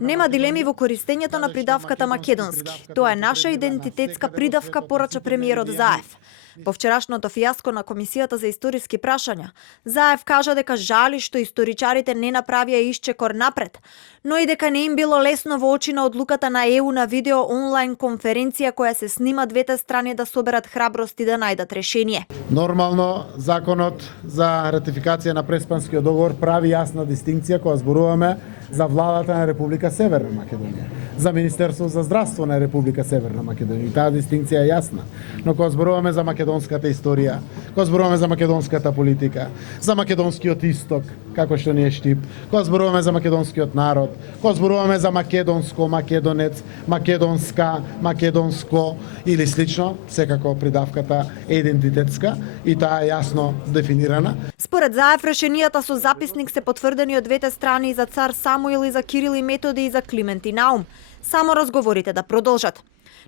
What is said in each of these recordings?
Нема дилеми во користењето на придавката македонски. Тоа е наша идентитетска придавка, порача премиерот Заев. По вчерашното фијаско на Комисијата за историски прашања, Заев кажа дека жали што историчарите не направија исчекор напред, но и дека не им било лесно во очи на одлуката на ЕУ на видео онлайн конференција која се снима двете страни да соберат храброст и да најдат решение. Нормално, законот за ратификација на Преспанскиот договор прави јасна дистинкција кога зборуваме за владата на Република Северна Македонија, за Министерство за здравство на Република Северна Македонија. И таа дистинкција е јасна. Но кога зборуваме за македонската историја, кога зборуваме за македонската политика, за македонскиот исток, како што ни е Штип, кога зборуваме за македонскиот народ, кога зборуваме за македонско, македонец, македонска, македонско или слично, секако придавката е идентитетска и таа е јасно дефинирана. Според Заев, решенијата со записник се потврдени од двете страни и за цар Самуил и за Кирил и Методи и за Климент и Наум. Само разговорите да продолжат.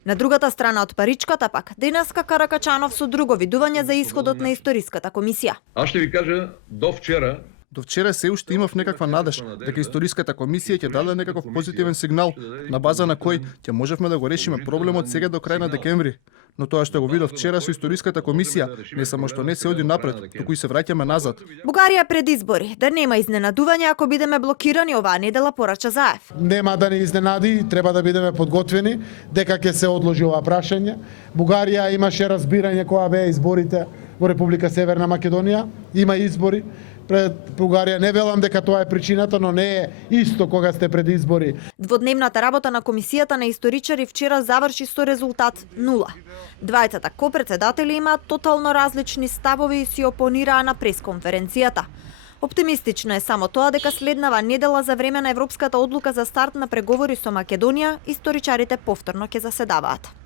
На другата страна од паричката пак, денеска Каракачанов со друго видување за исходот на историската комисија. Аз ще ви кажа, до вчера се уште имав некаква надеж дека историската комисија ќе даде некаков позитивен сигнал на база на кој ќе можевме да го решиме проблемот сега до крај на декември. Но тоа што го видов вчера со историската комисија не само што не се оди напред, туку и се враќаме назад. Бугарија пред избори, да нема изненадување ако бидеме блокирани оваа недела, порача Заев. Нема да ни изненади, треба да бидеме подготвени дека ќе се одложи ова прашање. Бугарија имаше разбирање кога беа изборите во Република Северна Македонија, има избори пред Бугарија. Не велам дека тоа е причината, но не е исто кога сте пред избори. Дводневната работа на комисијата на историчари вчера заврши со резултат 0. Двајцата копредседатели имаат тотално различни ставови и си опонираа на пресконференцијата. Оптимистично е само тоа дека следнава недела за време на европската одлука за старт на преговори со Македонија, историчарите повторно ќе заседаваат.